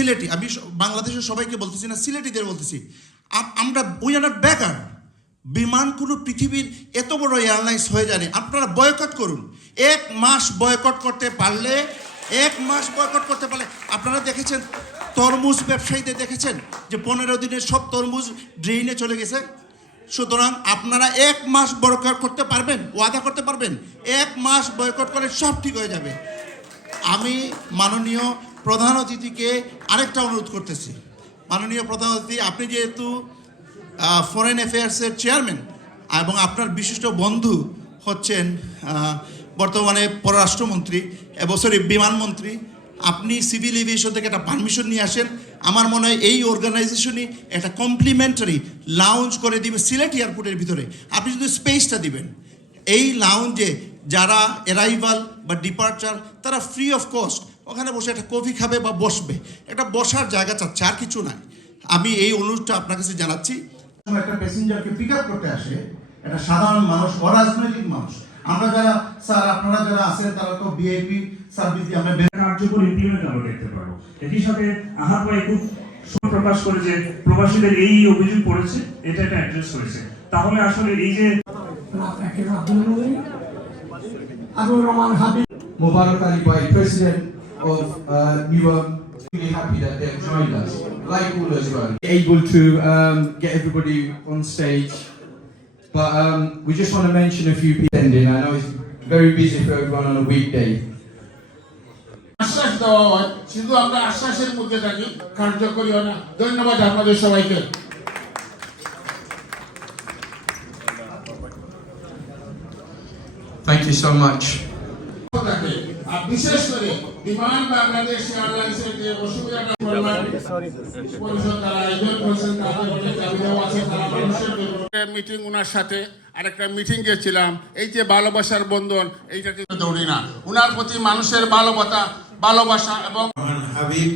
সিলেটি, আমি বাংলাদেশের সবাইকে বলতেছি না, সিলেটিদের বলতেছি। আমরা উই আর নট ব্যাকার বিমান কোনো পৃথিবীর এত বড় এয়ারলাইন্স হয়ে যায়নি। আপনারা বয়কট করুন। এক মাস বয়কট করতে পারলে, এক মাস বয়কট করতে পারলে, আপনারা দেখেছেন, তরমুজ ব্যবসায়ীদের দেখেছেন যে পনেরো দিনের সব তরমুজ ড্রেইনে চলে গেছে? সুতরাং আপনারা এক মাস বয়কট করতে পারবেন, ওয়াদা করতে পারবেন, এক মাস বয়কট করে সব ঠিক হয়ে যাবে। আমি মাননীয় প্রধান অতিথিকে আরেকটা অনুরোধ করতেছি। মাননীয় প্রধান অতিথি, আপনি যেহেতু ফরেন অ্যাফেয়ার্সের চেয়ারম্যান এবং আপনার বিশিষ্ট বন্ধু হচ্ছেন বর্তমানে পররাষ্ট্রমন্ত্রী এবছরে বিমানমন্ত্রী আপনি সিভিল এভিয়েশন থেকে একটা পারমিশন নিয়ে আসেন। আমার মনে হয় এই অর্গানাইজেশনই একটা কমপ্লিমেন্টারি লাউঞ্জ করে দিবে সিলেট এয়ারপোর্টের ভিতরে। আপনি শুধু স্পেসটা দিবেন। এই লাউঞ্জে যারা অ্যারাইভাল বা ডিপার্চার তারা ফ্রি অফ কস্ট ওখানে বসে একটা কফি খাবে বা বসবে। একটা বসার জায়গা চাচ্ছে আর কিছু নাই। আমি এই অনুরোধটা আপনার কাছে জানাচ্ছি। একটা প্যাসেঞ্জারকে পিক আপ করতে আসে একটা সাধারণ মানুষ অরাজনৈতিক মানুষ। আমরা যারা স্যার আপনারা যারা আছেন তারা তো বিআইপি সার্ভিস দিয়ে আমরা কার্যকর ইমপ্লিমেন্ট আমরা দেখতে পারব একই সাথে আহার ভাই খুব প্রকাশ করে যে প্রবাসীদের এই অভিযোগ পড়েছে এটা একটা অ্যাড্রেস হয়েছে তাহলে আসলে এই যে Abdul Rahman Habib. Mubarak Ali Bhai, President of uh, Newham, really happy that they've joined us, like all as well. Able to um, get everybody on stage, but um, we just want to mention a few people ending. I know it's very busy for everyone on a weekday. আশ্বাস দেওয়া হয় শুধু আমরা আশ্বাসের মধ্যে থাকি কার্যকরী হয় না ধন্যবাদ আপনাদের সবাইকে Thank you so much. আর বিশেষ করে বিমান বাংলাদেশ এয়ারলাইন্সের যে অসুবিধাটা পরিষদ তারা আয়োজন করছেন, তাদের আছে, তারা মানুষের মিটিং ওনার সাথে, আরেকটা মিটিং গেছিলাম, এই যে ভালোবাসার বন্ধন এইটাকে দৌড়ি না। প্রতি মানুষের ভালোবাসা ভালোবাসা এবং হাবিব,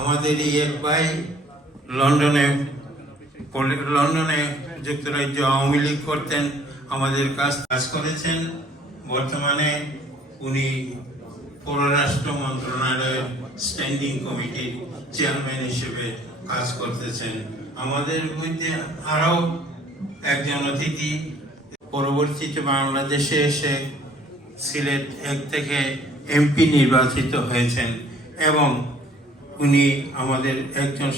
আমাদের এক ভাই, লন্ডনে লন্ডনে যুক্তরাজ্য আওয়ামী লীগ করতেন, আমাদের কাজ কাজ করেছেন। বর্তমানে উনি পররাষ্ট্র মন্ত্রণালয়ের স্ট্যান্ডিং কমিটির চেয়ারম্যান হিসেবে কাজ করতেছেন। আমাদের মধ্যে আরও একজন অতিথি পরবর্তীতে বাংলাদেশে এসে সিলেট এক থেকে এমপি নির্বাচিত হয়েছেন এবং উনি আমাদের একজন